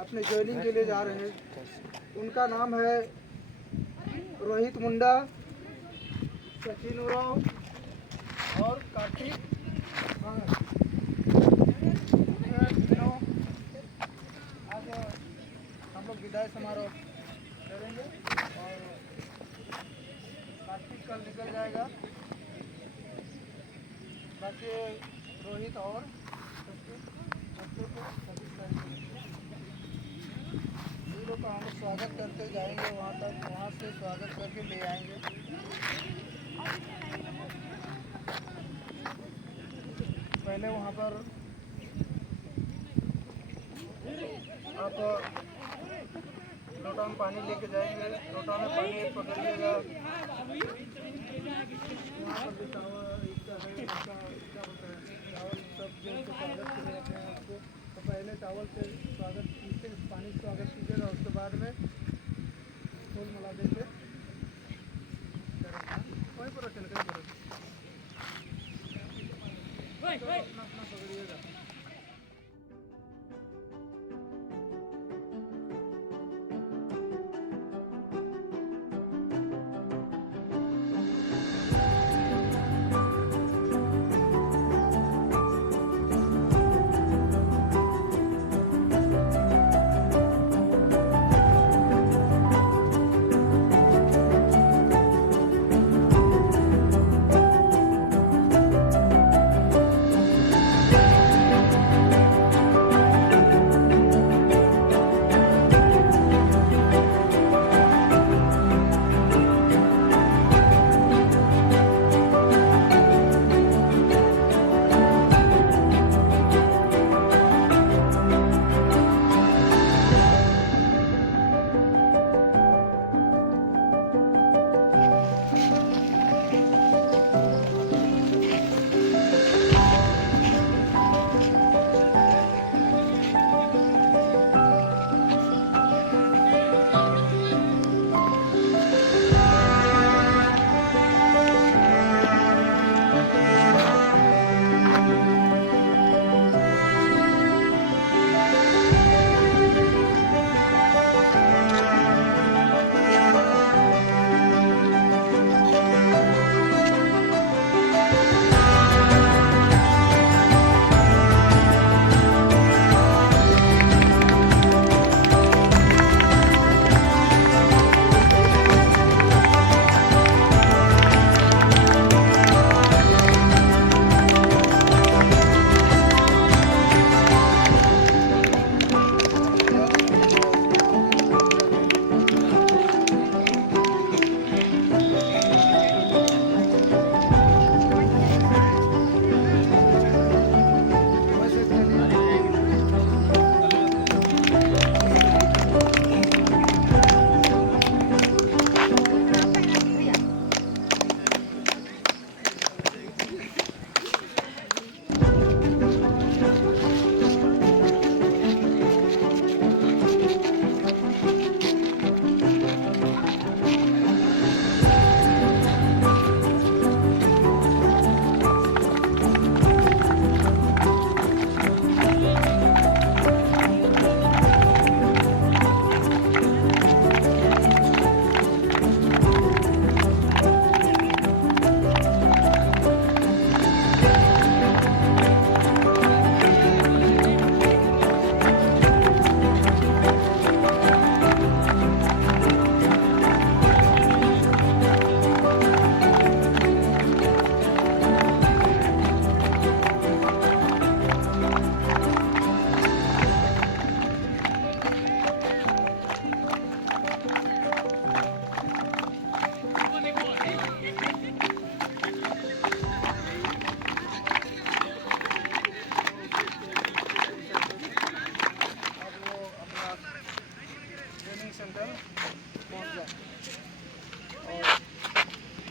अपने ज्वाइनिंग के लिए जा रहे हैं। उनका नाम है रोहित मुंडा, सचिन उराव और कार्तिक। तीनों आज हम लोग विदाई समारोह करेंगे और कार्तिक कल निकल जाएगा। बाकी रोहित और ये लोग का हम स्वागत करते जाएंगे वहाँ तक, वहाँ से स्वागत करके ले आएंगे। पहले वहाँ पर आप लोटा में पानी लेके जाएंगे, लोटा में पानी पकड़िएगा। वहाँ पर भी चावल इसका है, इसका क्या बोलते हैं, चावल सब जो स्वागत के लिए रखे हैं उसको, तो पहले चावल से स्वागत कीजिए, पानी से स्वागत कीजिएगा। उसके बाद में फूल मला देके वहीं पर रखें, कहीं पर अपना अपना पकड़िएगा।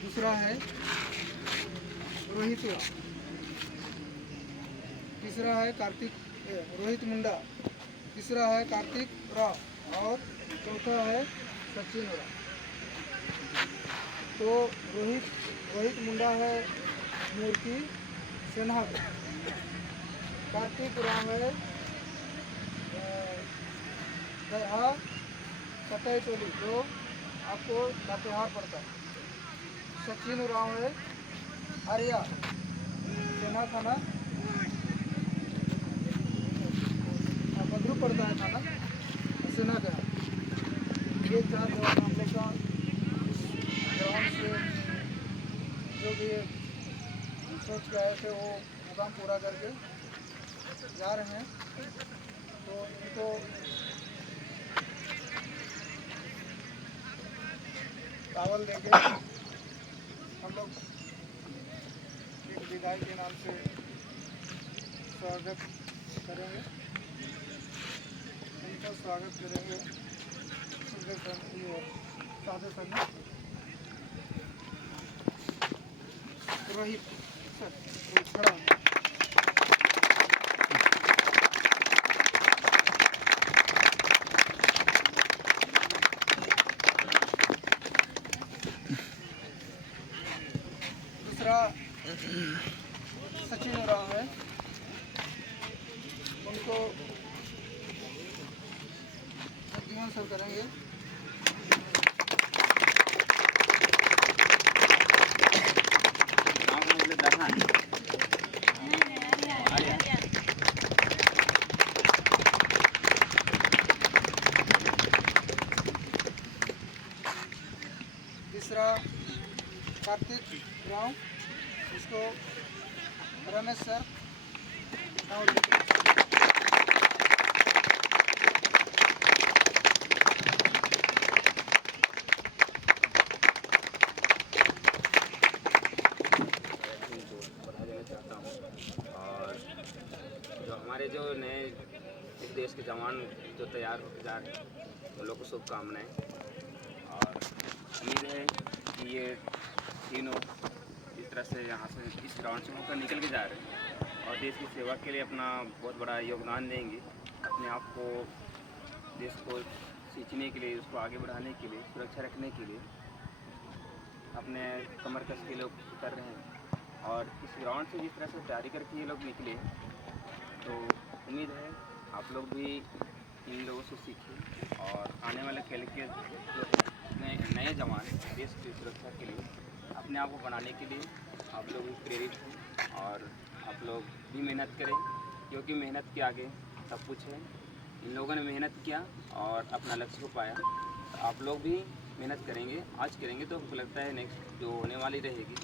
दूसरा है रोहित, तीसरा है कार्तिक रोहित मुंडा, तीसरा है कार्तिक राव और चौथा है सचिन राव। तो रोहित मुंडा है मूर्ति सिन्हा, कार्तिक राव है काटाई टोली जो आपको लातेहार पड़ता है, सचिन उरांव है, आर्या सेना थाना, मधु पड़ता है थाना सेना का। ये 4 जवान हम लोग का ग्राउंड से जो भी सोच के आए थे वो मुकाम पूरा करके जा रहे हैं। तो इनको टावल देके हम लोग एक विदाई के नाम से स्वागत करेंगे। इनका स्वागत करेंगे सुंदर संधि और साधु संधि रोहित खड़ा। दूसरा सचिन उरांव है, उनको जीवन सर करेंगे। तीसरा कार्तिक राव, इसको रमेश सर नाम लिखे। और जो हमारे जो नए इस देश के जवान जो तैयार होकर जा रहे हैं उन लोग को शुभकामनाएं। और उम्मीद है कि ये तीनों इस तरह से यहाँ से इस ग्राउंड से होकर निकल के जा रहे हैं और देश की सेवा के लिए अपना बहुत बड़ा योगदान देंगे। अपने आप को देश को सींचने के लिए, उसको आगे बढ़ाने के लिए, सुरक्षा रखने के लिए अपने कमर कस के लोग कर रहे हैं। और इस ग्राउंड से जिस तरह से तैयारी करके ये लोग निकले तो उम्मीद है आप लोग भी इन लोगों से सीखें और आने वाले कल के जो नए जवान देश की सुरक्षा के लिए अपने आप को बनाने के लिए आप लोग भी प्रेरित हैं और आप लोग भी मेहनत करें, क्योंकि मेहनत के आगे सब कुछ है। इन लोगों ने मेहनत किया और अपना लक्ष्य को पाया, तो आप लोग भी मेहनत करेंगे, आज करेंगे तो हमको लगता है नेक्स्ट जो होने वाली रहेगी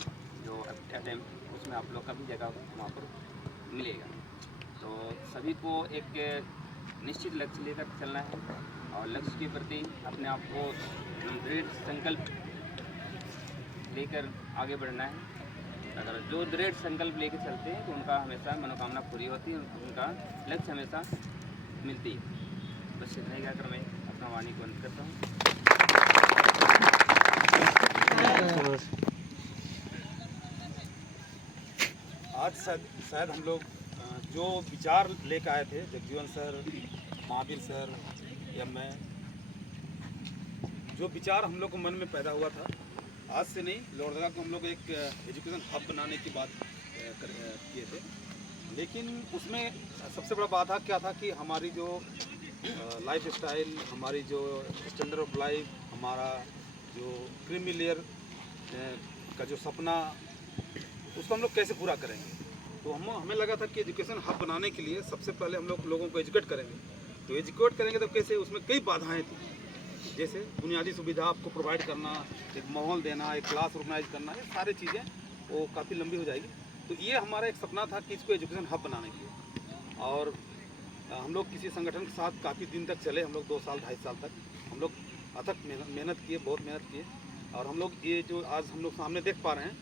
जो अटैम्प्ट, उसमें आप लोग का भी जगह वहाँ पर मिलेगा। तो सभी को एक निश्चित लक्ष्य लेकर चलना है और लक्ष्य के प्रति अपने आप को दृढ़ संकल्प लेकर आगे बढ़ना है। अगर जो दृढ़ संकल्प लेकर चलते हैं तो उनका हमेशा मनोकामना पूरी होती है, उनका लक्ष्य हमेशा मिलती है। बस इतना ही कहकर मैं अपना वाणी को अंत करता हूँ। आज शायद हम लोग जो विचार लेकर आए थे, जगजीवन सर, महावीर सर या मैं, जो विचार हम लोग को मन में पैदा हुआ था, आज से नहीं, लोहरदगा को हम लोग एक एजुकेशन हब बनाने की बात किए थे। लेकिन उसमें सबसे बड़ा बाधा क्या था कि हमारी जो लाइफ स्टाइल, हमारी जो स्टैंडर्ड ऑफ लाइफ, हमारा जो क्रीमी लेयर का जो सपना, उसको हम लोग कैसे पूरा करेंगे। तो हमें लगा था कि एजुकेशन हब बनाने के लिए सबसे पहले हम लोग लोगों को एजुकेट करेंगे। तो एजुकेट करेंगे तो कैसे, उसमें कई बाधाएं थी, जैसे बुनियादी सुविधा आपको प्रोवाइड करना, एक माहौल देना, एक क्लास ऑर्गेनाइज करना, ये सारी चीज़ें वो काफ़ी लंबी हो जाएगी। तो ये हमारा एक सपना था कि इसको एजुकेशन हब बनाने के लिए। और हम लोग किसी संगठन के साथ काफ़ी दिन तक चले, हम लोग 2 साल 2.5 साल तक हम लोग अथक मेहनत किए, बहुत मेहनत किए। और हम लोग ये जो आज हम लोग सामने देख पा रहे हैं,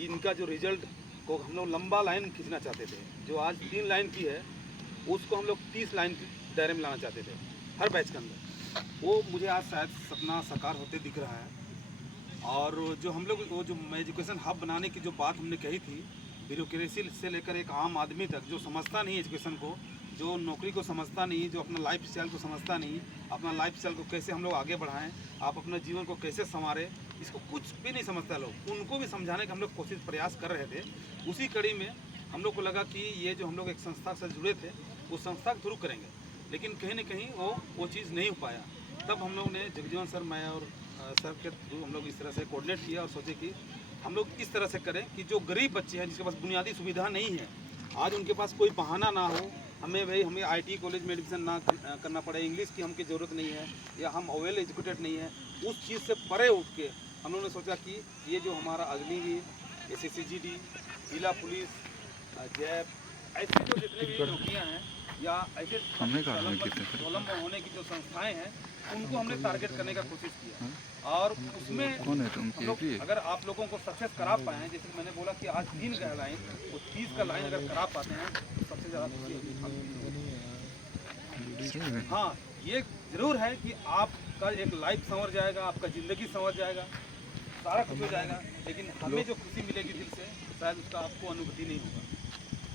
इनका जो रिजल्ट को हम लोग लंबा लाइन खींचना चाहते थे। जो आज 3 लाइन की है उसको हम लोग 30 लाइन की दायरे में लाना चाहते थे हर बैच के अंदर। वो मुझे आज शायद सपना साकार होते दिख रहा है। और जो हम लोग वो जो एजुकेशन हब बनाने की जो बात हमने कही थी, ब्यूरोक्रेसी से लेकर एक आम आदमी तक जो समझता नहीं एजुकेशन को, जो नौकरी को समझता नहीं, जो अपना लाइफ स्टाइल को समझता नहीं, अपना लाइफ स्टाइल को कैसे हम लोग आगे बढ़ाएं, आप अपना जीवन को कैसे संवारें, इसको कुछ भी नहीं समझता लोग। उनको भी समझाने का हम लोग कोशिश प्रयास कर रहे थे। उसी कड़ी में हम लोग को लगा कि ये जो हम लोग एक संस्था से जुड़े थे, उस संस्था के थ्रू करेंगे, लेकिन कहीं ना कहीं वो चीज़ नहीं हो पाया। तब हम लोग ने जगजीवन सर, मैं और सर के थ्रू हम लोग इस तरह से कोऑर्डिनेट किया और सोचे कि हम लोग इस तरह से करें कि जो गरीब बच्चे हैं जिसके पास बुनियादी सुविधा नहीं है, आज उनके पास कोई बहाना ना हो, हमें आईटी कॉलेज में एडमिशन ना करना पड़े, इंग्लिश की हमकी ज़रूरत नहीं है या हम वेल एजुकेटेड नहीं है, उस चीज़ से परे उठ के हम लोगों ने सोचा कि ये जो हमारा अग्निवीर, SSCGD, जिला पुलिस, जैप, ऐसे जो जितने भी नौकरियाँ हैं या ऐसे कोलम होने की जो संस्थाएं हैं उनको हमने टारगेट करने का कोशिश किया और उसमें हम लोग अगर आप लोगों को सक्सेस करा पाए हैं, जैसे मैंने बोला कि आज 3 का लाइन, वो 30 का लाइन अगर करा पाते हैं तो सबसे ज़्यादा खुशी होगी। हाँ, ये ज़रूर है कि आपका एक लाइफ संवर जाएगा, आपका ज़िंदगी संवर जाएगा, सारा कुछ हो जाएगा, लेकिन हमें जो खुशी मिलेगी दिल से शायद उसका आपको अनुभूति नहीं होगा।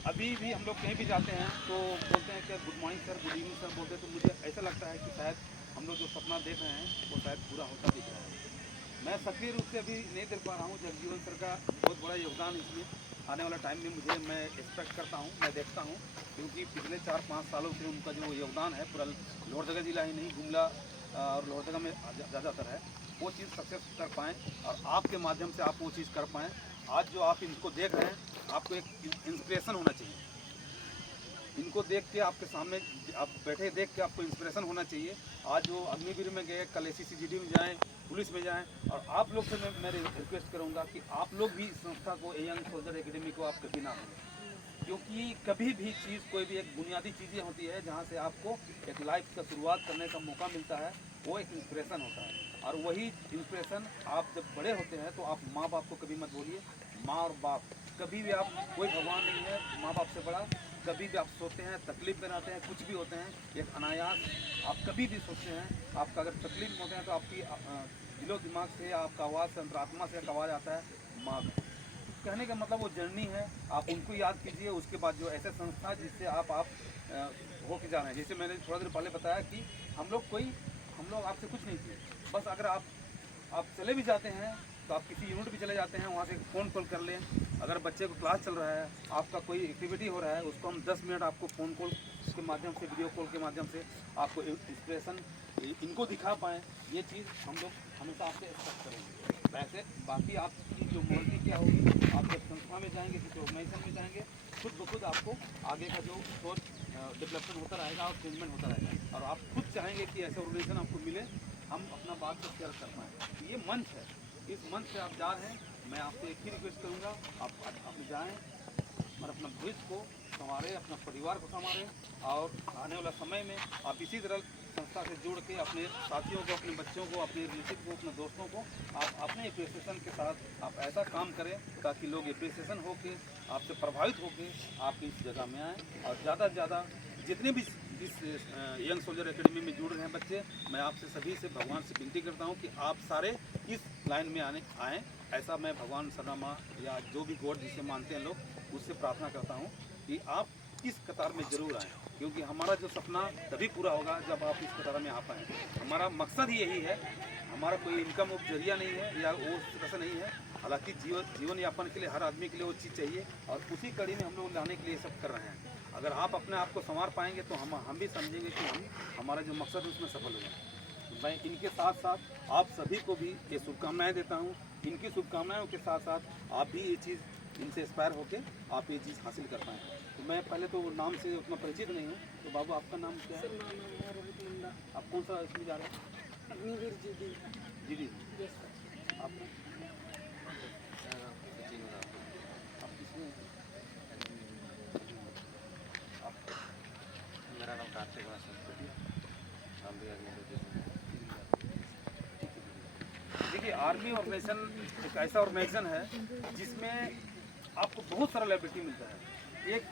अभी भी हम लोग कहीं भी जाते हैं तो बोलते हैं कि good morning sir, good evening sir बोलते हैं, तो मुझे ऐसा लगता है कि शायद हम लोग जो सपना देख रहे हैं वो शायद पूरा होता दिख रहा है। मैं सक्रिय रूप से अभी नहीं देख पा रहा हूँ, जगजीवन सर का बहुत बड़ा योगदान इसमें आने वाला टाइम में मैं एक्सपेक्ट करता हूँ, मैं देखता हूँ, क्योंकि पिछले 4-5 सालों से उनका जो योगदान है पूरा लोहरदगा जिला ही नहीं, गुमला और लोहरदगा में ज़्यादातर है, वो चीज़ सक्सेस कर पाएँ और आपके माध्यम से आप वो चीज़ कर पाएँ। आज जो आप इनको देख रहे हैं, आपको एक इंस्पिरेशन होना चाहिए, इनको देख के आपके सामने आप बैठे देख के आपको इंस्पिरेशन होना चाहिए। आज जो अग्निवीर में गए, कल SSCGD में जाएं, पुलिस में जाएं, और आप लोग से मैं रिक्वेस्ट करूंगा कि आप लोग भी इस संस्था को, यंग सोल्जर एकेडमी को आप कभी ना भूलें, क्योंकि कभी भी चीज़, कोई भी एक बुनियादी चीज़ें होती है जहाँ से आपको एक लाइफ का शुरुआत करने का मौका मिलता है, वो एक इंस्पिरेशन होता है। और वही इंस्पिरेशन आप जब बड़े होते हैं तो आप माँ बाप को कभी मत बोलिए, माँ और बाप कभी भी, आप कोई भगवान नहीं है माँ बाप से बड़ा। कभी भी आप सोते हैं, तकलीफ में रहते हैं, कुछ भी होते हैं, एक अनायास आप कभी भी सोचते हैं, आपका अगर तकलीफ में होते हैं तो आपकी दिलो दिमाग से, आपका आवाज़ से, अंतरात्मा से एक आवाज़ आता है, माँ। कहने का मतलब वो जर्नी है, आप उनको याद कीजिए। उसके बाद जो ऐसे संस्था जिससे आप होके जा रहे हैं, जैसे मैंने थोड़ा देर पहले बताया कि हम लोग आपसे कुछ नहीं किए, बस अगर आप चले भी जाते हैं तो आप किसी यूनिट भी चले जाते हैं, वहाँ से फ़ोन कॉल कर लें। अगर बच्चे को क्लास चल रहा है, आपका कोई एक्टिविटी हो रहा है, उसको हम 10 मिनट आपको फ़ोन कॉल के माध्यम से, वीडियो कॉल के माध्यम से आपको इंस्पिरेशन इनको दिखा पाएँ, ये चीज़ हम लोग हमेशा आपसे एक्सपेक्ट करेंगे। वैसे बाकी आपकी जो मोबाइल क्या होगी, आप जब संस्था में जाएंगे, किसी ऑर्गेनाइजेशन में जाएंगे, खुद ब खुद आपको आगे का जो सोच डेवलपमेंट होता रहेगा और चेंजमेंट होता रहेगा, और आप खुद चाहेंगे कि ऐसे ऑर्गेनाइजेशन आपको मिले, हम अपना बात को शेयर कर पाएँ। ये मंच है, इस मंच से आप जा रहे हैं, मैं आपसे एक ही रिक्वेस्ट करूँगा, आप जाएँ और अपना भविष्य को संवारें, अपना परिवार को संवारें, और आने वाला समय में आप इसी तरह संस्था से जुड़ के अपने साथियों को, अपने बच्चों को, अपने रिलेटिव को, अपने दोस्तों को आप अपने एप्रिसिएशन के साथ आप ऐसा काम करें ताकि लोग एप्रिसिएशन होकर आपसे प्रभावित होकर आपकी इस जगह में आएँ। और ज़्यादा से ज़्यादा जितने भी इस यंग सोल्जर एकेडमी में जुड़ रहे हैं बच्चे, मैं आपसे सभी से भगवान से विनती करता हूं कि आप सारे इस लाइन में आएँ। ऐसा मैं भगवान सरमा या जो भी गॉड जिसे मानते हैं लोग, उससे प्रार्थना करता हूं कि आप इस कतार में ज़रूर आएँ, क्योंकि हमारा जो सपना तभी पूरा होगा जब आप इस कतार में आ पाएँ। हमारा मकसद ही यही है, हमारा कोई इनकम जरिया नहीं है या वो ऐसा नहीं है। हालांकि जीवन यापन के लिए हर आदमी के लिए वो चीज़ चाहिए, और उसी कड़ी में हम लोग लाने के लिए सब कर रहे हैं। अगर आप अपने आप को संवार पाएंगे तो हम भी समझेंगे कि हमारा जो मकसद है उसमें सफल होगा। मैं इनके साथ साथ आप सभी को भी ये शुभकामनाएँ देता हूँ। इनकी शुभकामनाओं के साथ साथ आप भी ये चीज़ इनसे इंस्पायर होकर आप ये चीज़ हासिल कर पाएँ। तो मैं पहले तो नाम से उतना परिचित नहीं हूँ, तो बाबू आपका नाम क्या है? रोहित मुंडा। आप कौन सा इसमें जा रहे हैं? अग्निवीर जी सर। आपका आप किसमें? मेरा नाम कार्तिक है। देखिए, आर्मी ऑर्गेनाइजेशन एक ऐसा ऑर्गेनाइजेशन है जिसमें आपको बहुत सारा लाइबिलिटी मिलता है। एक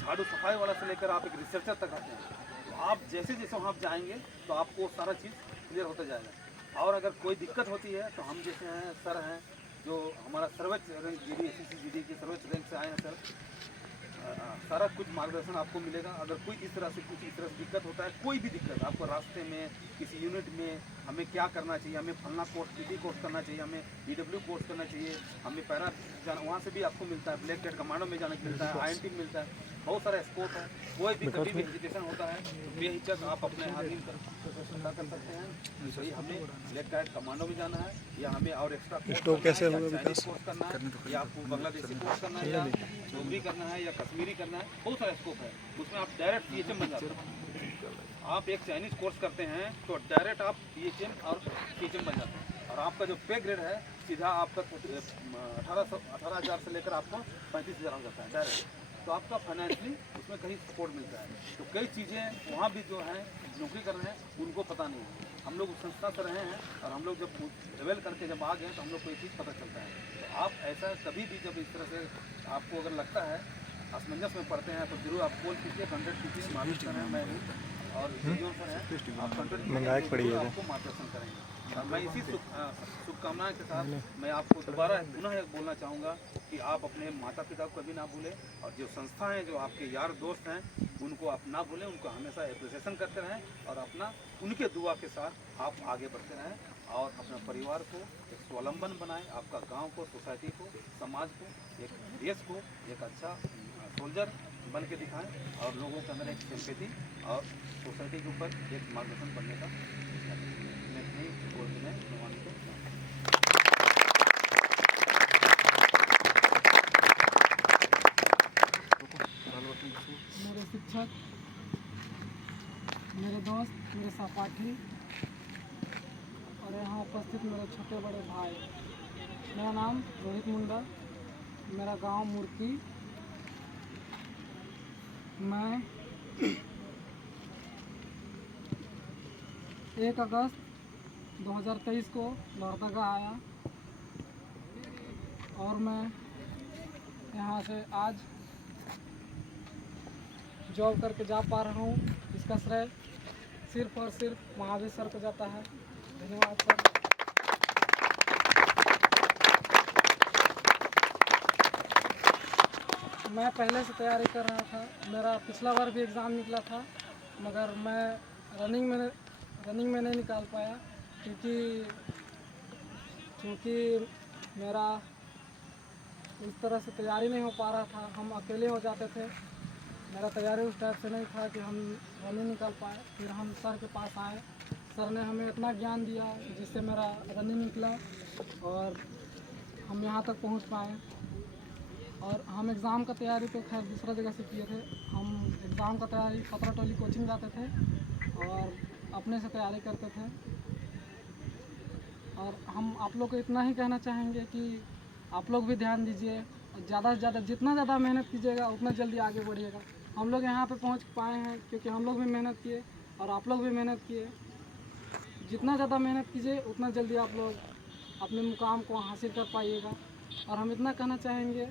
झाड़ू सफाई वाला से लेकर आप एक रिसर्चर तक आते हैं, तो आप जैसे जैसे वहाँ जाएंगे तो आपको सारा चीज़ क्लियर होता जाएगा। और अगर कोई दिक्कत होती है तो हम जैसे हैं, सर हैं जो हमारा सर्वोच्च रैंक SSCGD के सर्वोच्च रैंक से आए हैं सर, सारा कुछ मार्गदर्शन आपको मिलेगा। अगर कोई इस तरह से दिक्कत होता है, कोई भी दिक्कत आपको रास्ते में, किसी यूनिट में, हमें क्या करना चाहिए, हमें फलना कोर्स, PD कोर्स करना चाहिए, हमें EW कोर्स करना चाहिए, हमें पैरा जाना, वहाँ से भी आपको मिलता है। ब्लैक कैट कमांडो में जाने को मिलता है, INT मिलता है। बहुत सारा स्कोप है। कोई भी कभी भी एजुकेशन होता है तो बेहिचक आप अपने आदमी कर सकते हैं कि भाई हमें ब्लैक कैट कमांडो में जाना है, या हमें और एक्स्ट्रा कोर्स करना है, या आपको बांग्लादेशी कोर्स करना है, या डोगरी करना है, या कश्मीरी करना है। बहुत सारा स्कोप है उसमें। आप डायरेक्ट PHM बन जाते हैं। आप एक चाइनीज़ कोर्स करते हैं तो डायरेक्ट आप PHM और PHM बन जाते हैं, और आपका जो पे ग्रेड है सीधा आपका 18,000 से लेकर आपको 35,000 हो जाता है डायरेक्ट। तो आपका फाइनेंशियली उसमें कहीं सपोर्ट मिलता है। तो कई चीज़ें वहाँ भी जो हैं नौकरी कर रहे हैं उनको पता नहीं है। हम लोग उस संस्था से रहे हैं, और हम लोग जब ट्रेवल करके जब आ गए तो हम लोग को ये चीज़ पता चलता है। तो आप ऐसा कभी भी जब इस तरह से आपको अगर लगता है असमंजस में पड़ते हैं तो जरूर आप कॉल कीजिए, कॉन्टेक्ट कीजिए। महावीर सर हैं, मैं हूँ, और जो सर हैं आप कॉन्टेक्ट कीजिए, आपको मार्गदर्शन करेंगे। और मैं इसी शुभकामनाएं के साथ मैं आपको दोबारा पुनः एक बोलना चाहूँगा कि आप अपने माता पिता को कभी ना भूलें, और जो संस्था हैं, जो आपके यार दोस्त हैं, उनको आप ना भूलें, उनको हमेशा एप्रिसिएशन करते रहें, और अपना उनके दुआ के साथ आप आगे बढ़ते रहें, और अपने परिवार को एक स्वावलंबन बनाएं, आपका गांव को, सोसाइटी को, समाज को, एक देश को एक अच्छा सोल्जर बन के दिखाएं, और लोगों के अंदर एक सिंपैथी और सोसाइटी के ऊपर एक मार्गदर्शन बनने का मैं नहीं बोलते हैं भगवान को। मेरे शिक्षक, मेरे दोस्त, मेरे सहपाठी और यहाँ उपस्थित मेरे छोटे बड़े भाई। मेरा नाम रोहित मुंडा, मेरा गांव मुर्की। मैं 1 अगस्त 2023 को लोहरदगा आया, और मैं यहाँ से आज जॉब करके जा पा रहा हूँ। इसका श्रेय सिर्फ और सिर्फ महावीर सर को जाता है। धन्यवाद सर। मैं पहले से तैयारी कर रहा था, मेरा पिछला बार भी एग्ज़ाम निकला था, मगर मैं रनिंग में नहीं निकाल पाया, क्योंकि मेरा इस तरह से तैयारी नहीं हो पा रहा था। हम अकेले हो जाते थे, मेरा तैयारी उस टाइप से नहीं था कि हम रनिंग निकाल पाए। फिर हम सर के पास आए, सर ने हमें इतना ज्ञान दिया जिससे मेरा रनिंग निकला और हम यहाँ तक पहुँच पाए। और हम एग्ज़ाम का तैयारी तो खैर दूसरा जगह से किए थे। हम एग्ज़ाम का तैयारी खतरा टोली कोचिंग जाते थे और अपने से तैयारी करते थे। और हम आप लोग को इतना ही कहना चाहेंगे कि आप लोग भी ध्यान दीजिए, ज़्यादा से ज़्यादा जितना ज़्यादा मेहनत कीजिएगा उतना जल्दी आगे बढ़िएगा। हम लोग यहाँ पे पहुँच पाए हैं क्योंकि हम लोग भी मेहनत किए और आप लोग भी मेहनत किए। जितना ज़्यादा मेहनत कीजिए उतना जल्दी आप लोग अपने मुकाम को हासिल कर पाइएगा। और हम इतना कहना चाहेंगे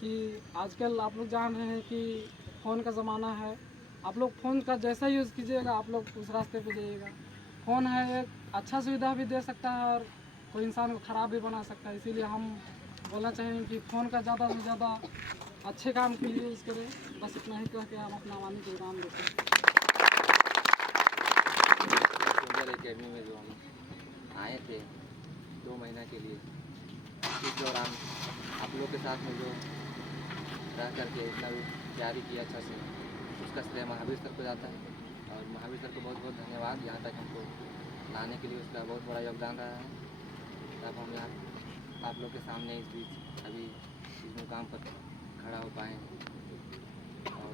कि आजकल आप लोग जान रहे हैं कि फ़ोन का ज़माना है। आप लोग फ़ोन का जैसा यूज़ कीजिएगा आप लोग उस रास्ते पे जाइएगा। फ़ोन है एक अच्छा सुविधा भी दे सकता है और कोई इंसान को ख़राब भी बना सकता है। इसीलिए हम बोलना चाहेंगे कि फ़ोन का ज़्यादा से ज़्यादा अच्छे काम के लिए यूज़ करें। बस इतना ही कह के हम अपना वाणी को विराम देते हैं। एकेडमी में जो हम आए थे 2 महीना के लिए, इस दौरान आप लोग के साथ में जो रह करके इतना भी तैयारी किया अच्छा से, उसका श्रेय महावीर सर को जाता है। और महावीर सर को बहुत बहुत धन्यवाद, यहाँ तक हमको लाने के लिए उसका बहुत बड़ा योगदान रहा है। तब हम यहाँ आप लोग के सामने इस बीच अभी इस मुकाम पर खड़ा हो पाए हैं। और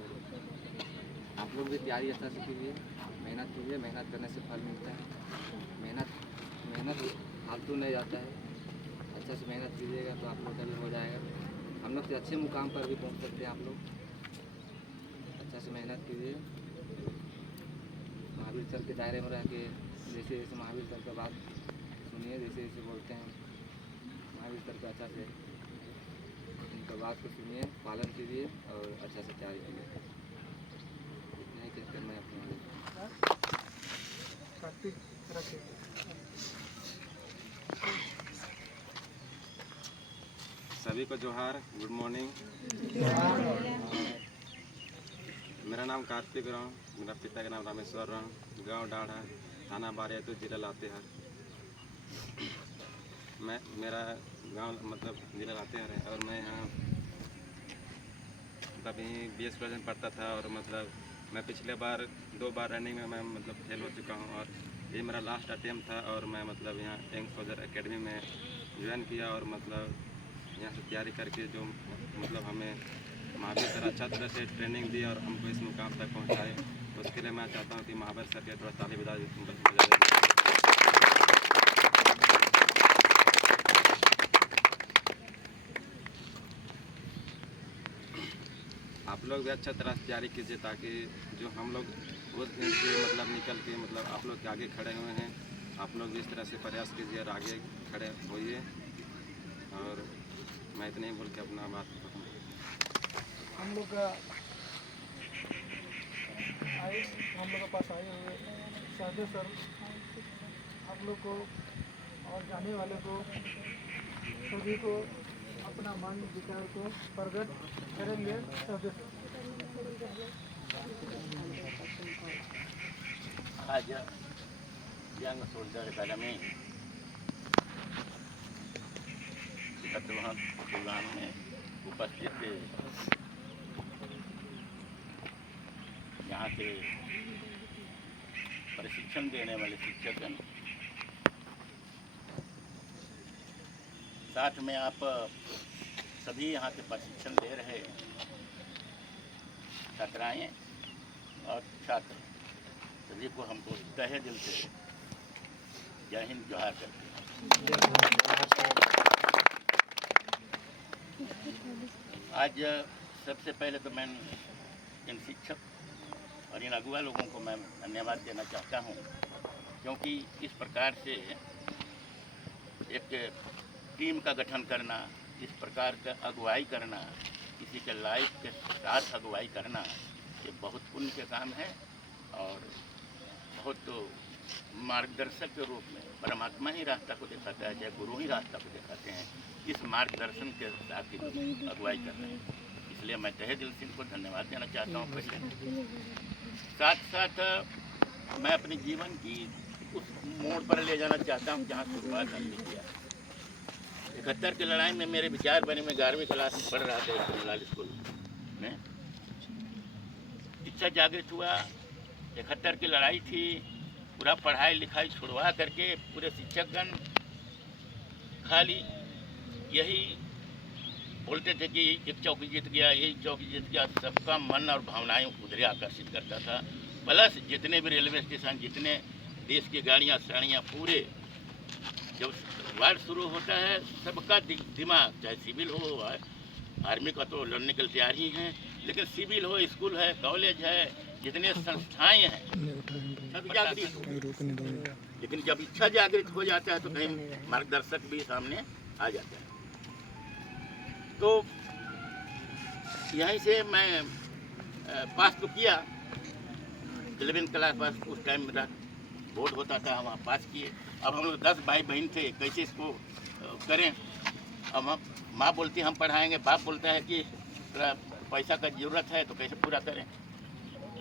आप लोग भी तैयारी अच्छा से कीजिए, मेहनत कीजिए, मेहनत करने से फल मिलता है। मेहनत फालतू नहीं जाता है। अच्छा से मेहनत कीजिएगा तो आप लोग का भी हो जाएगा। हम लोग से अच्छे मुकाम पर भी पहुंच सकते हैं आप लोग। अच्छा से मेहनत कीजिए, महावीर सर के दायरे में रह के जैसे जैसे महावीर सर का बात सुनिए, जैसे जैसे बोलते हैं महावीर सर का अच्छा से उनका बात को सुनिए, पालन कीजिए और अच्छा से तैयारी कीजिए। इतना ही कहकर मैं अपने सभी को जोहार, गुड मॉर्निंग। मेरा नाम कार्तिक राम, मेरा पिता का नाम रामेश्वर राम, गांव डाढ़ा, थाना बारियातू, जिला लातेहार। मेरा गांव मतलब जिला लातेहार है और मैं यहाँ मतलब यहीं BS कॉलेज में पढ़ता था और मतलब मैं पिछले बार 2 बार रनिंग में मैं मतलब फेल हो चुका हूँ और ये मेरा लास्ट अटेम्प्ट था और मैं मतलब यहाँ यंग सोल्जर एकेडमी में ज्वाइन किया और मतलब यहाँ से तैयारी करके जो मतलब हमें महावीर सर अच्छा तरह से ट्रेनिंग दी और हमको इस मुकाम तक पहुँचाए। तो उसके लिए मैं चाहता हूँ कि महावीर सर के थोड़ा ताली बजा आप लोग भी अच्छा तरह से तैयारी कीजिए ताकि जो हम लोग उस दिन से मतलब निकल के मतलब आप लोग के आगे खड़े हुए हैं, आप लोग भी इस तरह से प्रयास कीजिए और आगे खड़े होइए। और मैं इतने ही बोल के अपना बात खत्म। हम लोग के पास आए हुए सादे सर आप लोग को और जाने वाले को सभी को अपना मन विचार को प्रकट करेंगे। सादे सर आज यंग सोल्जर अकादमी प्रोग्राम में उपस्थित यहाँ के प्रशिक्षण देने वाले शिक्षकगण, साथ में आप सभी यहाँ के प्रशिक्षण ले रहे छात्राएँ और छात्र, सभी को हमको तहे दिल से जय हिंद जोहार करते हैं। आज सबसे पहले तो मैं इन शिक्षक और इन अगुआ लोगों को मैं धन्यवाद देना चाहता हूँ, क्योंकि इस प्रकार से एक टीम का गठन करना, इस प्रकार का अगुवाई करना, किसी के लाइफ के साथ अगुवाई करना, ये बहुत पुण्य के काम है और बहुत मार्गदर्शक के रूप में परमात्मा ही रास्ता को दिखाता है, चाहे गुरु ही रास्ता को दिखाते हैं। इस मार्गदर्शन के साथ ही अगुवाई कर रहे हैं, इसलिए मैं तहे दिल से इनको धन्यवाद देना चाहता हूँ। पहले साथ साथ मैं अपने जीवन की उस मोड़ पर ले जाना चाहता हूँ जहाँ शुरुआत हमने किया। 71 की लड़ाई में मेरे विचार बने, मैं 11वीं क्लास में पढ़ रहा था कमलाल स्कूल में। इच्छा जागृत हुआ, 71 की लड़ाई थी, पूरा पढ़ाई लिखाई छुड़वा करके पूरे शिक्षकगण खाली यही बोलते थे कि एक चौकी जीत गया, यही चौकी जीत गया। सबका मन और भावनाएं उधर आकर्षित करता था। प्लस जितने भी रेलवे स्टेशन, जितने देश की गाड़ियाँ साड़ियाँ, पूरे जब वार शुरू होता है सबका दिमाग, चाहे सिविल हो, आर्मी का तो लड़ने के लिए तैयार ही हैं, लेकिन सिविल हो, स्कूल है, कॉलेज है, जितने संस्थाएं हैं सब जागृत हो। लेकिन जब इच्छा जागृत हो जाता है तो कहीं मार्गदर्शक भी सामने आ जाता है। तो यहीं से मैं पास तो किया, 11वीं क्लास पास। उस टाइम मेरा बोर्ड होता था, वहाँ पास किए। अब हम लोग 10 भाई बहन थे, कैसे इसको करें। अब हम माँ बोलती हम पढ़ाएंगे, बाप बोलता है कि पैसा का ज़रूरत है तो कैसे पूरा करें।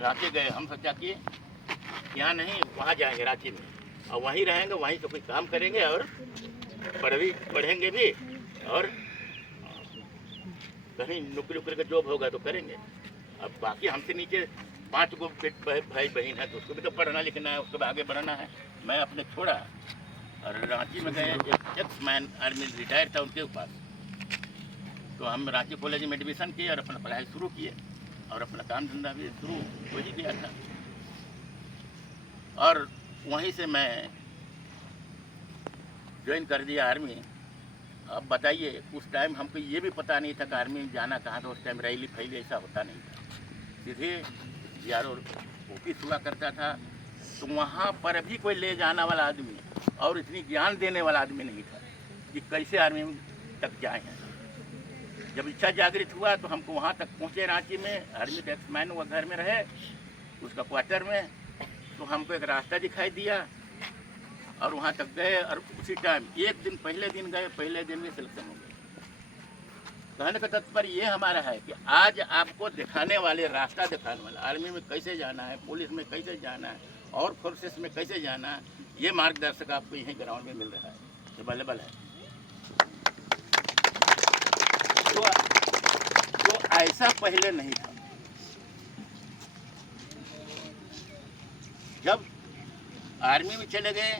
रांची गए, हम सोचा कि यहाँ नहीं, वहाँ जाएंगे रांची में, और वहीं रहेंगे, वहीं से कोई काम करेंगे और पढ़ेंगे भी, और कहीं नौकरी का जॉब होगा तो करेंगे। अब बाकी हमसे नीचे 5 गो भाई बहन है तो उसको भी तो पढ़ना लिखना है, उसको भी आगे बढ़ना है। मैं अपने छोड़ा और रांची में गए। एक एक्स-मैन आर्मी रिटायर था, उनके पास। तो हम रांची कॉलेज में एडमिशन किए और अपना पढ़ाई शुरू किए और अपना काम धंधा भी शुरू हो ही गया था। और वहीं से मैं ज्वाइन कर दिया आर्मी। अब बताइए, उस टाइम हमको ये भी पता नहीं था कि आर्मी में जाना कहाँ था। उस टाइम रैली फैली ऐसा होता नहीं था, सीधे यारो ऑफिस हुआ करता था। तो वहाँ पर भी कोई ले जाने वाला आदमी और इतनी ज्ञान देने वाला आदमी नहीं था कि कैसे आर्मी तक जाए हैं। जब इच्छा जागृत हुआ तो हमको वहाँ तक पहुँचे रांची में। आर्मी का एक्स-मैन वो घर में रहे, उसका क्वार्टर में। तो हमको एक रास्ता दिखाई दिया और वहाँ तक गए। और उसी टाइम एक दिन पहले दिन गए, पहले दिन में सिलेक्शन हो गए। कहने का तात्पर्य ये हमारा है कि आज आपको दिखाने वाले, रास्ता दिखाने वाला, आर्मी में कैसे जाना है, पुलिस में कैसे जाना है और फोर्सेस में कैसे जाना है, ये मार्गदर्शक आपको यहीं ग्राउंड में मिल रहा है, अवेलेबल है। जो ऐसा पहले नहीं था। जब आर्मी में चले गए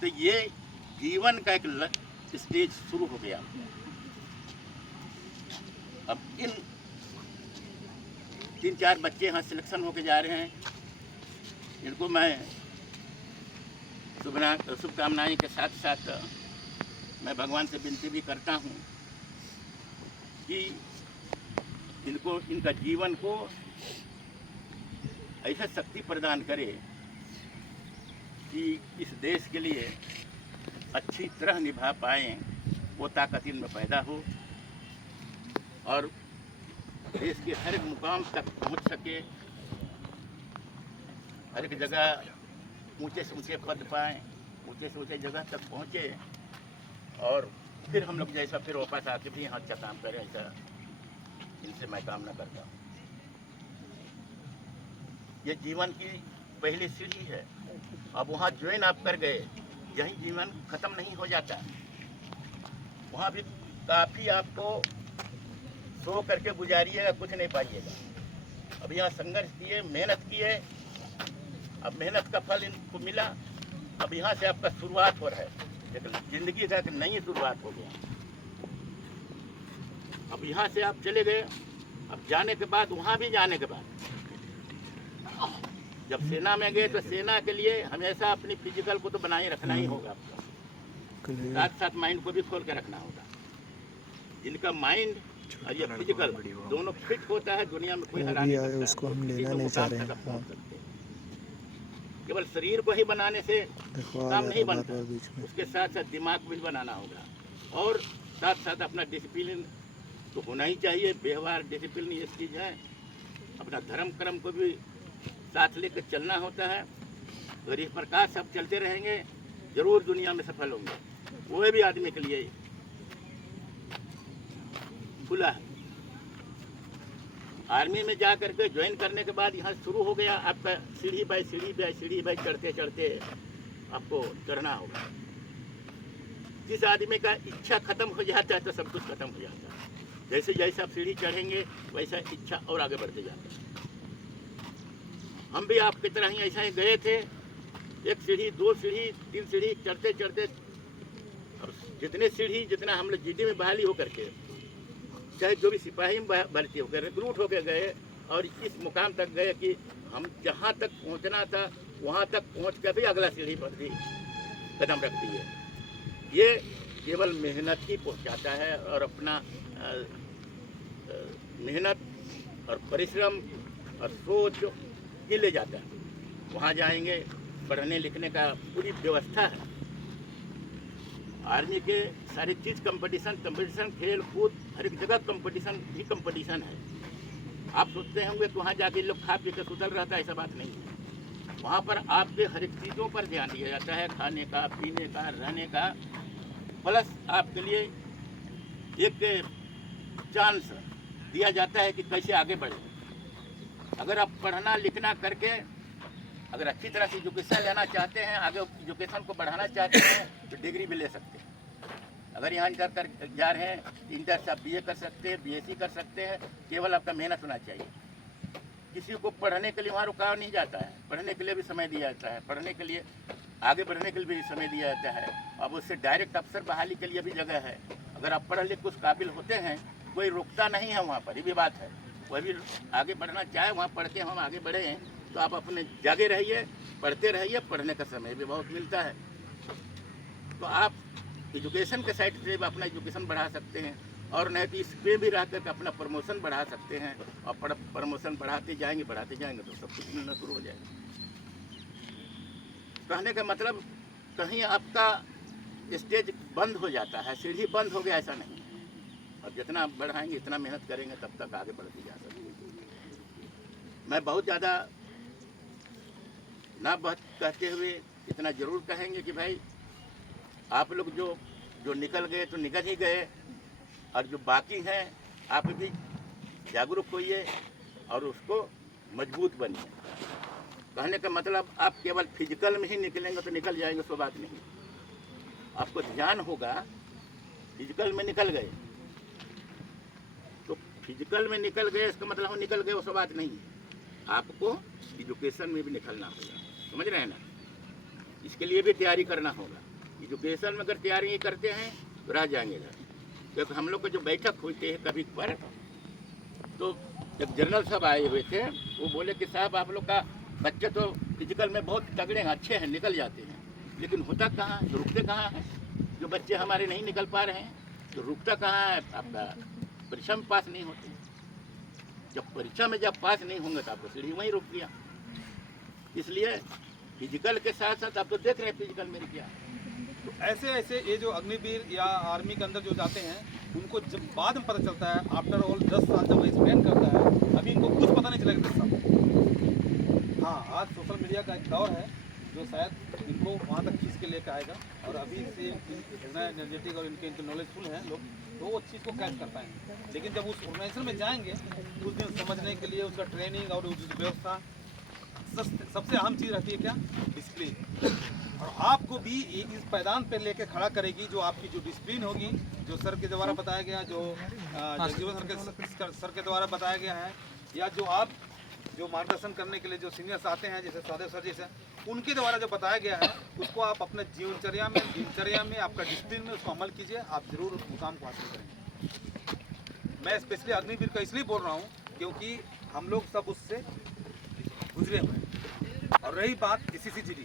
तो ये जीवन का एक स्टेज शुरू हो गया। अब इन 3-4 बच्चे यहाँ सिलेक्शन होके जा रहे हैं, इनको मैं शुभकामनाएं के साथ साथ मैं भगवान से विनती भी करता हूँ कि इनको, इनका जीवन को ऐसा शक्ति प्रदान करे कि इस देश के लिए अच्छी तरह निभा पाएँ, वो ताकत इनमें पैदा हो और देश के हर एक मुकाम तक पहुंच सके, हर एक जगह ऊंचे से ऊंचे पद पाएँ, ऊंचे से ऊंचे जगह तक पहुंचे और फिर हम लोग जैसा फिर वापस आके भी यहाँ अच्छा काम करें, ऐसा इनसे मैं कामना करता हूँ। ये जीवन की पहली सीढ़ी है। अब वहाँ ज्वाइन आप कर गए, यही जीवन खत्म नहीं हो जाता। वहाँ भी काफ़ी आपको सो करके गुजारिएगा, कुछ नहीं पाइएगा। अब यहाँ संघर्ष किए, मेहनत किए, अब मेहनत का फल इनको मिला। अब यहाँ से आपका शुरुआत हो रहा है, लेकिन जिंदगी का एक नई शुरुआत हो गया। अब यहाँ से आप चले गए, अब जाने के बाद, वहाँ भी जाने के बाद जब सेना में गए तो सेना के लिए हमेशा अपनी फिजिकल को तो बनाए रखना ही होगा आपको, साथ साथ माइंड को भी खोल के रखना होगा। जिनका माइंड और ये फिजिकल दोनों फिट होता है, दुनिया में कोई हरा नहीं सकता। उसको हम लेना नहीं चाह रहे हैं। केवल शरीर को ही बनाने से काम नहीं बनता, उसके साथ साथ दिमाग भी बनाना होगा और साथ साथ अपना डिसिप्लिन तो होना ही चाहिए। व्यवहार डिसिप्लिन ये चीज़ है। अपना धर्म कर्म को भी साथ लेकर चलना होता है। अगर इस प्रकार सब चलते रहेंगे, जरूर दुनिया में सफल होंगे। कोई भी आदमी के लिए खुला है। आर्मी में जा करके ज्वाइन करने के बाद यहाँ शुरू हो गया आपका सीढ़ी बाई चढ़ते चढ़ते आपको चढ़ना होगा। जिस आदमी का इच्छा खत्म हो जाता है तो सब कुछ खत्म हो जाता है। जैसे जैसे आप सीढ़ी चढ़ेंगे वैसा इच्छा और आगे बढ़ते जाता है। हम भी आपकी तरह ही ऐसा ही गए थे, 1 सीढ़ी 2 सीढ़ी 3 सीढ़ी चढ़ते चढ़ते जितने सीढ़ी जितना हम लोग जीडी में बहाली होकर के, चाहे जो भी सिपाही में भर्ती होकर रिक्रूट होकर गए और इस मुकाम तक गए कि हम जहाँ तक पहुँचना था वहाँ तक पहुँच कर भी अगला सीढ़ी पर भी कदम रख दिए। ये केवल मेहनत ही पहुँचाता है और अपना मेहनत और परिश्रम और सोच ही ले जाता है। वहाँ जाएंगे, पढ़ने लिखने का पूरी व्यवस्था है। आर्मी के सारी चीज़ कंपटीशन खेल कूद हर एक जगह कंपटीशन है। आप सोचते होंगे कि वहाँ जाके लोग खा पी कर सुतल रहता है, ऐसा बात नहीं है। वहाँ पर आपके हर एक चीज़ों पर ध्यान दिया जाता है, खाने का, पीने का, रहने का, प्लस आपके लिए एक चांस दिया जाता है कि कैसे आगे बढ़े। अगर आप पढ़ना लिखना करके अगर अच्छी तरह से एजुकेशन लेना चाहते हैं, आगे एजुकेशन को बढ़ाना चाहते हैं तो डिग्री भी ले सकते हैं। अगर यहाँ इंटर कर जा रहे हैं, इंटर से आप BA कर सकते हैं, BSc कर सकते हैं। केवल आपका मेहनत होना चाहिए। किसी को पढ़ने के लिए वहाँ रुकाव नहीं जाता है, पढ़ने के लिए भी समय दिया जाता है, पढ़ने के लिए आगे बढ़ने के लिए भी समय दिया जाता है। अब उससे डायरेक्ट अफसर बहाली के लिए भी जगह है। अगर आप पढ़ लिख कुछ काबिल होते हैं, कोई रुकता नहीं है वहाँ पर। ये भी बात है, कोई भी आगे बढ़ना चाहे वहाँ पढ़ के हम आगे बढ़े हैं तो आप अपने जागे रहिए, पढ़ते रहिए। पढ़ने का समय भी बहुत मिलता है, तो आप एजुकेशन के साइड से भी अपना एजुकेशन बढ़ा सकते हैं और नहीं तो इस पे भी रह कर अपना प्रमोशन बढ़ा सकते हैं। और प्रमोशन बढ़ाते जाएंगे तो सब कुछ मिलना शुरू हो जाएगा। कहने का मतलब कहीं आपका स्टेज बंद हो जाता है, सीढ़ी बंद हो गया, ऐसा नहीं। अब जितना बढ़ाएंगे, इतना मेहनत करेंगे, तब तक आगे बढ़ती जा सकती है। मैं बहुत ज़्यादा ना बात कहते हुए इतना ज़रूर कहेंगे कि भाई आप लोग जो निकल गए तो निकल ही गए, और जो बाकी हैं आप भी जागरूक होइए और उसको मजबूत बनिए। कहने का मतलब आप केवल फिजिकल में ही निकलेंगे तो निकल जाएंगे, सो बात नहीं। आपको ध्यान होगा, फिजिकल में निकल गए फिजिकल में निकल गए इसका मतलब हम निकल गए, वो सब बात नहीं है। आपको एजुकेशन में भी निकलना होगा, समझ रहे हैं ना। इसके लिए भी तैयारी करना होगा। एजुकेशन में अगर तैयारी नहीं करते हैं तो रह जाएंगे घर। क्योंकि हम लोग को जो बैठक होते हैं कभी पर, तो जब जनरल साहब आए हुए थे, वो बोले कि साहब आप लोग का बच्चे तो फिजिकल में बहुत तगड़े हैं, अच्छे हैं, निकल जाते हैं, लेकिन होता कहाँ है, रुकते कहाँ हैं। जो बच्चे हमारे नहीं निकल पा रहे हैं तो रुकता कहाँ है, आपका परीक्षा में पास नहीं होते। जब परीक्षा में जब पास नहीं होंगे तो आपको सीढ़ी वहीं रुक गया। इसलिए फिजिकल के साथ साथ आप तो देख रहे हैं फिजिकल मेरी क्या। तो ऐसे ऐसे ये जो अग्निवीर या आर्मी के अंदर जो जाते हैं, उनको जब बाद में पता चलता है, आफ्टर ऑल 10 साल जब एक्सप्लेन करता है, अभी इनको कुछ पता नहीं चलेगा 10 साल। हाँ, आज सोशल मीडिया का एक दौर है जो शायद इनको वहाँ तक खींच के लेकर आएगा, और अभी से इतना एनर्जेटिक और इनके नॉलेजफुल हैं लोग, तो वो चीज़ को कैच कर पाएंगे। लेकिन जब उस ऑर्गेनाइजेशन में जाएंगे कुछ दिन समझने के लिए, उसका ट्रेनिंग और उसकी व्यवस्था, सबसे अहम चीज़ रहती है क्या, डिसिप्लिन। और आपको भी इस पैदान पर लेके खड़ा करेगी जो आपकी जो डिसिप्लिन होगी, जो सर के द्वारा बताया गया, जो जगजीवन सर के द्वारा बताया गया है, या जो आप जो मार्गदर्शन करने के लिए जो सीनियर्स आते हैं जैसे सादे सर जैसे, उनके द्वारा जो बताया गया है, उसको आप अपने दिनचर्या में आपका डिसिप्लिन में उसको अमल कीजिए, आप जरूर उस मुकाम को हासिल करेंगे। मैं स्पेशली अग्निवीर का इसलिए बोल रहा हूँ क्योंकि हम लोग सब उससे गुजरे हुए हैं। और रही बात CCCGD,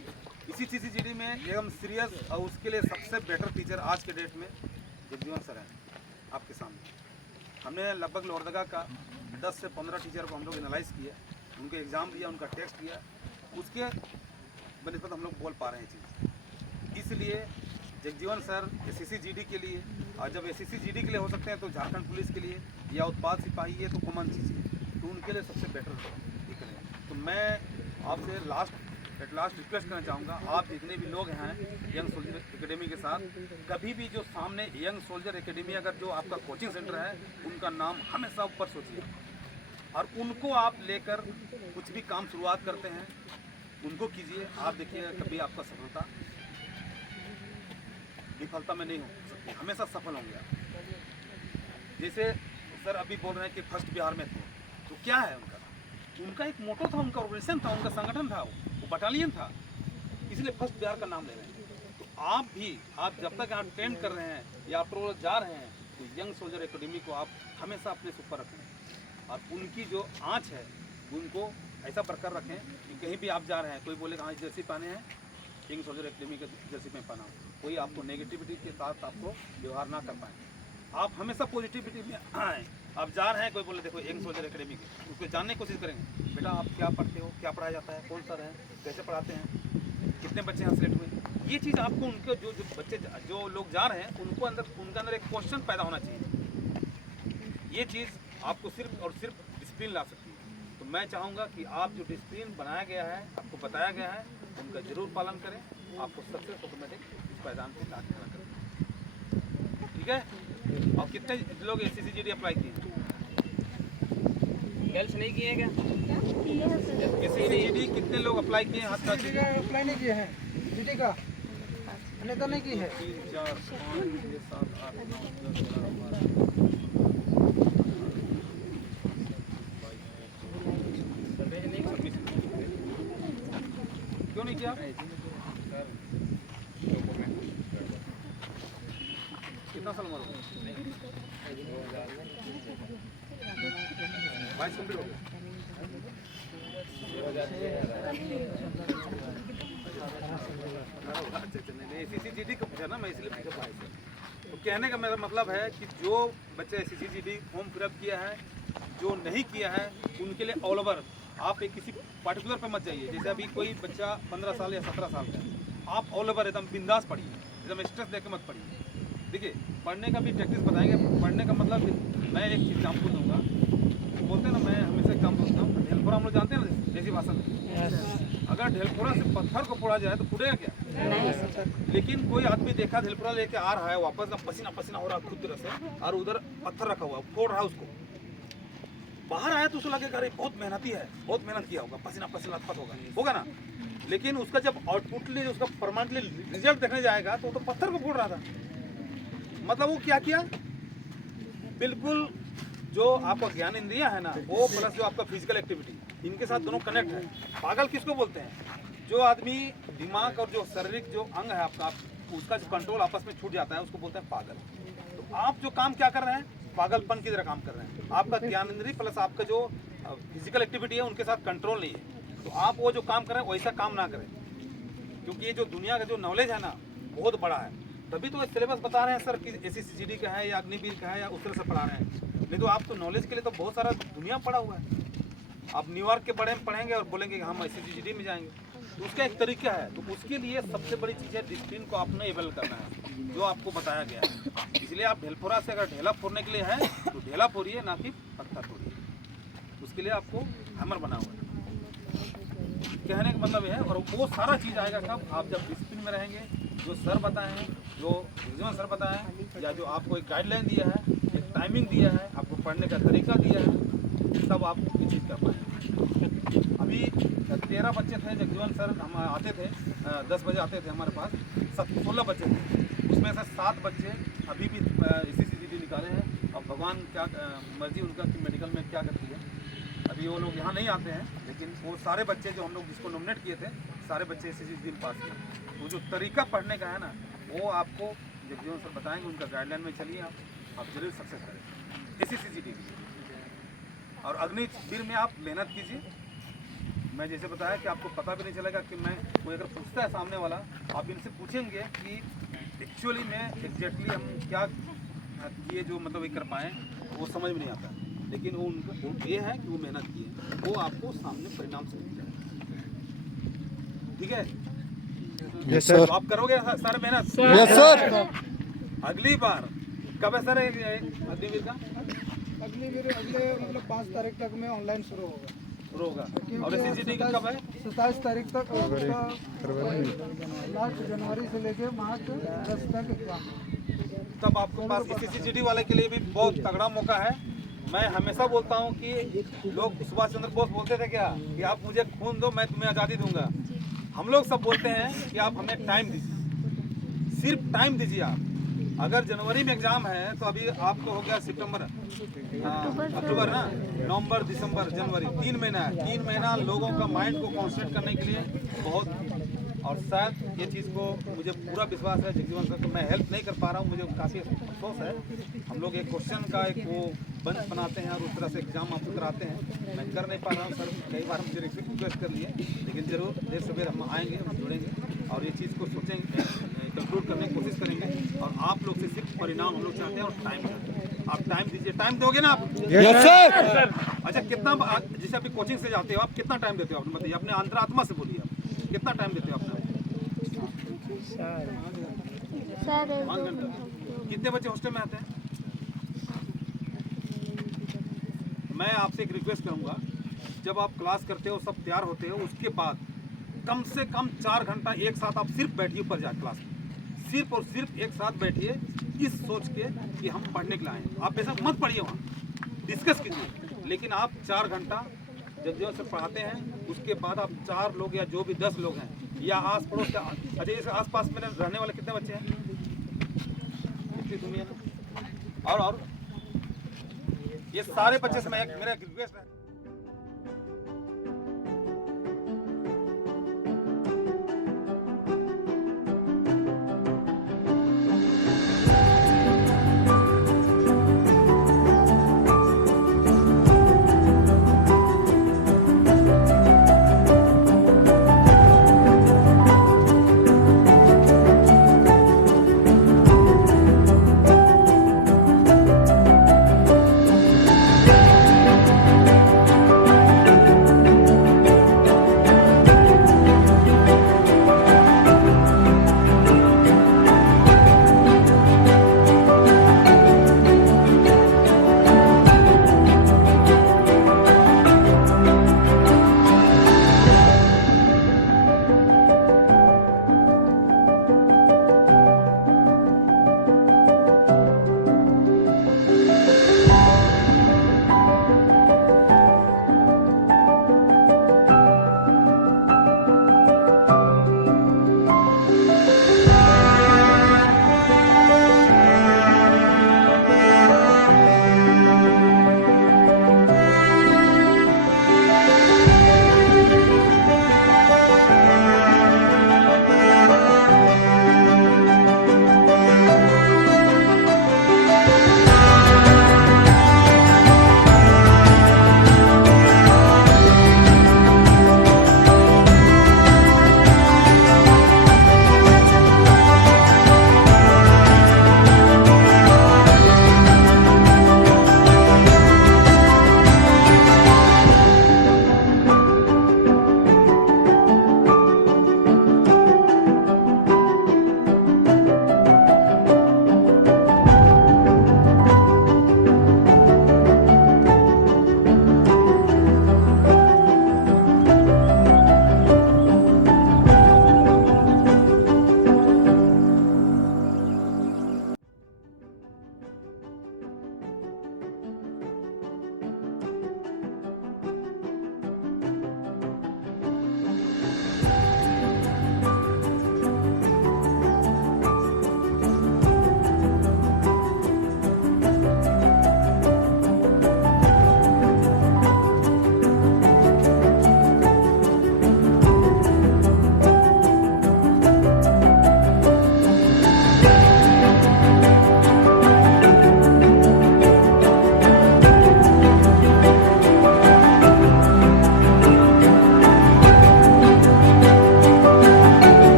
इसी CCCGD में एकदम सीरियस और उसके लिए सबसे बेटर टीचर आज के डेट में जगजीवन सर हैं आपके सामने। हमने लगभग लोहरदगा का 10 से 15 टीचर को हम लोग एनालाइज किया, उनको एग्ज़ाम दिया, उनका टेस्ट दिया, उसके बनिस्बत हम लोग बोल पा रहे हैं चीज़। इसलिए जगजीवन सर SCCGD के लिए, और जब SCCGD के लिए हो सकते हैं तो झारखंड पुलिस के लिए या उत्पाद सिपाही है तो कॉमन चीज़ है, तो उनके लिए सबसे बेटर दिख रहे हैं। तो मैं आपसे एट लास्ट रिक्वेस्ट करना चाहूँगा, आप जितने भी लोग हैं यंग सोल्जर एकेडमी के साथ, कभी भी जो सामने यंग सोल्जर एकेडमी अगर जो आपका कोचिंग सेंटर है, उनका नाम हमेशा ऊपर सोचिए, और उनको आप लेकर कुछ भी काम शुरुआत करते हैं उनको कीजिए। आप देखिए कभी आपका सफलता विफलता में नहीं हो सकती, हमेशा सफल होंगे आप। जैसे सर अभी बोल रहे हैं कि फर्स्ट बिहार में थे, तो क्या है उनका एक मोटो था, उनका ऑर्गेनाइजेशन था, उनका संगठन था, वो बटालियन था, इसलिए फर्स्ट बिहार का नाम ले रहे हैं। तो आप भी, आप जब तक यहाँ ट्रेन कर रहे हैं या आप जा रहे हैं, तो यंग सोल्जर एकेडमी को आप हमेशा अपने से ऊपर रखें, और उनकी जो आँच है उनको ऐसा बरकरार रखें कि कहीं भी आप जा रहे हैं, कोई बोलेगा हाँ जर्सी पहने हैं, यंग सोल्जर एकेडमी के जर्सी में पहना, कोई आपको नेगेटिविटी के साथ आपको व्यवहार ना कर पाए। आप हमेशा पॉजिटिविटी में आएँ। आप जा रहे हैं, कोई बोले देखो यंग सोल्जर एकेडमी के, उसको जानने की कोशिश करेंगे, बेटा आप क्या पढ़ते हो, क्या पढ़ाया जाता है, कौन सर है, कैसे पढ़ाते हैं, कितने बच्चे यहाँ सेलेक्ट हुए। ये चीज़ आपको उनके जो बच्चे जो लोग जा रहे हैं उनके अंदर एक क्वेश्चन पैदा होना चाहिए। ये चीज़ आपको सिर्फ और सिर्फ डिसिप्लिन ला सकती है। तो मैं चाहूँगा कि आप जो डिसिप्लिन बनाया गया है, आपको बताया गया है, उनका जरूर पालन करें, आपको सक्सेस ऑटोमेटिक इस पैदान से लाभ खड़ा करें। ठीक है। और कितने लोग SCCGD अप्लाई किए? गर्ल्स नहीं किए क्या? SCCGD कितने लोग अप्लाई किए? हाथ का GD का अप्लाई नहीं किए हैं, GD का अन्यथा नहीं की है। 3 4 5 6 7 8 9 10 11 12 क्यों नहीं किया? कितना साल उम्र हो? 22 कंप्लीट हो गया। नहीं SCCGD को पूछा ना, मैं इसलिए पूछा 22। तो कहने का मेरा मतलब है कि जो बच्चे SCCGD फॉर्म फिलअप किया है, जो नहीं किया है, उनके लिए ऑल ओवर आप एक किसी पर्टिकुलर पे मत जाइए। जैसे अभी कोई बच्चा 15 साल या 17 साल का है, आप ऑल ओवर एकदम बिंदास पढ़िए, एकदम स्ट्रेस देकर मत पढ़िए। देखिए पढ़ने का भी टेक्निक्स बताएंगे। पढ़ने का मतलब मैं एक एग्जाम्पल दूंगा, बोलते हैं ना, मैं हमेशा एग्जाम्पल देता हूँ। ढेलपुरा हम लोग जानते हैं ना देसी भाषा में, अगर ढेलपुरा से पत्थर को फोड़ा जाए तो फूटेगा क्या? नहीं। लेकिन कोई आदमी देखा ढेलपुरा लेके आ रहा है वापस, पसीना पसीना हो रहा है खुद तरह से, और उधर पत्थर रखा हुआ फोड़ रहा है उसको, बाहर आया तो उसको लगेगा अरे बहुत मेहनती है, बहुत मेहनत किया होगा, पसीना पसीना होगा ना। लेकिन उसका जब आउटपुटली उसका परमानेंटली रिजल्ट देखने जाएगा तो वो तो पत्थर को फोड़ रहा था। मतलब वो क्या किया, बिल्कुल जो आपका ज्ञान इंद्रिया है ना वो प्लस जो आपका फिजिकल एक्टिविटी, इनके साथ दोनों कनेक्ट है। पागल किसको बोलते हैं? जो आदमी दिमाग और जो शारीरिक जो अंग है आपका, उसका जो कंट्रोल आपस में छूट जाता है, उसको बोलते हैं पागल। तो आप जो काम क्या कर रहे हैं, पागलपन की तरह काम कर रहे हैं। आपका ज्ञान इंद्रिय प्लस आपका जो फिजिकल एक्टिविटी है उनके साथ कंट्रोल नहीं है। तो आप वो जो काम कर रहे हैं वैसा काम ना करें, क्योंकि ये जो दुनिया का जो नॉलेज है ना बहुत बड़ा है। तभी तो सिलेबस बता रहे हैं सर कि SCCD का है या अग्निवीर का है या उस तरह से पढ़ा रहे हैं। नहीं तो आप तो नॉलेज के लिए तो बहुत सारा दुनिया पड़ा हुआ है। आप न्यूयॉर्क के बारे में पढ़ेंगे और बोलेंगे कि हम SCCD में जाएंगे, तो उसका एक तरीका है। तो उसके लिए सबसे बड़ी चीज़ है डिसिप्लिन को आपने एवेल करना है, जो आपको बताया गया है। इसलिए आप ढेलफोरा से अगर ढेला फोड़ने के लिए है तो ढेला फोड़िए, ना कि पत्थर तोड़िए। उसके लिए आपको हैमर बना हुआ है। कहने का मतलब ये है, और वो सारा चीज़ आएगा कब? आप जब डिसिप्लिन में रहेंगे। जो सर बताए हैं, जो रिजनल सर बताए हैं, या जो आपको एक गाइडलाइन दिया है, एक टाइमिंग दिया है, आपको पढ़ने का तरीका दिया है, तब आप ये चीज़ कर पाएंगे। अभी 13 बच्चे थे, जगजीवन सर हम आते थे 10 बजे आते थे हमारे पास, 16 बच्चे थे। उसमें से 7 बच्चे अभी भी SCCD निकाले हैं। अब भगवान क्या मर्जी उनका कि मेडिकल में क्या करती है। अभी वो लोग यहाँ नहीं आते हैं, लेकिन वो सारे बच्चे जो हम लोग जिसको नॉमिनेट किए थे, सारे बच्चे SCCD में पास किए। वो जो तरीका पढ़ने का है ना, वो आपको जगजीवन सर बताएंगे। उनका गाइडलाइन में चलिए, आप जरूर सक्सेस करें SCCD के लिए। और अग्निवीर में आप मेहनत कीजिए। मैं जैसे बताया कि आपको पता भी नहीं चलेगा कि मैं कोई अगर पूछता है सामने वाला, आप इनसे पूछेंगे कि एक्चुअली में एग्जैक्टली हम क्या किए जो मतलब ये कर पाएँ, वो समझ में नहीं आता। लेकिन वो उनका ये है कि वो मेहनत किए, वो आपको सामने परिणाम से मिल जाएगा। ठीक है? Yes sir. तो आप करोगे सर मेहनत? Yes sir. अगली बार कब है सर अग्निवीर का? अग्निवीर अगले मतलब 5 तारीख तक में ऑनलाइन शुरू होगा। और SCCD का कब है? 27 तारीख तक, और लास्ट जनवरी से लेके मार्च 10 तक एग्जाम। तब आपके पास SCCD वाले के लिए भी बहुत तगड़ा मौका है। मैं हमेशा बोलता हूँ कि लोग सुभाष चंद्र बोस बोलते थे क्या कि आप मुझे खून दो मैं तुम्हें आज़ादी दूंगा। हम लोग सब बोलते हैं कि आप हमें टाइम दीजिए, सिर्फ टाइम दीजिए। आप अगर जनवरी में एग्ज़ाम है तो अभी आपको हो गया सितंबर, अक्टूबर ना, नवंबर, दिसंबर, जनवरी, 3 महीना है। 3 महीना लोगों का माइंड को कॉन्सेंट्रेट करने के लिए बहुत। और शायद ये चीज़ को मुझे पूरा विश्वास है जगजीवन सर को मैं हेल्प नहीं कर पा रहा हूँ, मुझे काफ़ी अफसोस है। हम लोग एक क्वेश्चन का एक वो बंच बनाते हैं और उस तरह से एग्ज़ाम आपको कराते हैं, मैं कर नहीं पा रहा हूँ सर। कई बार मुझे रिक्वेस्ट कर लिए, लेकिन ज़रूर देर सवेर हम आएंगे, हम जुड़ेंगे और ये चीज़ को सोचेंगे, कंक्लूड करने की कोशिश करेंगे। और आप लोग से सिर्फ परिणाम हम लोग चाहते हैं और टाइम चाहते हैं। आप टाइम दीजिए। टाइम दोगे ना आप? Yes sir. अच्छा, कितना जैसे अभी कोचिंग से जाते हो आप, कितना टाइम देते हो? आपने बताइए, अपने अंतरात्मा से बोलिए, आप कितना टाइम देते हो अपना? 5 घंटा। कितने बच्चे हॉस्टल में आते हैं? मैं आपसे एक रिक्वेस्ट करूंगा, जब आप क्लास करते हो, सब तैयार होते हो, उसके बाद कम से कम 4 घंटा एक साथ आप सिर्फ बैठिए ऊपर जाए क्लास में। सिर्फ और सिर्फ एक साथ बैठिए, इस सोच के कि हम पढ़ने के लिए आए हैं। आप बेशक मत पढ़िए, वहाँ डिस्कस कीजिए, लेकिन आप 4 घंटा जगजीवन से पढ़ाते हैं। उसके बाद आप 4 लोग या जो भी 10 लोग हैं या आस पड़ोस का, अच्छा इस आस पास में रहने वाले कितने बच्चे हैं? इतनी दुनिया में। और ये सारे बच्चे से मैं मेरा रिक्वेस्ट है।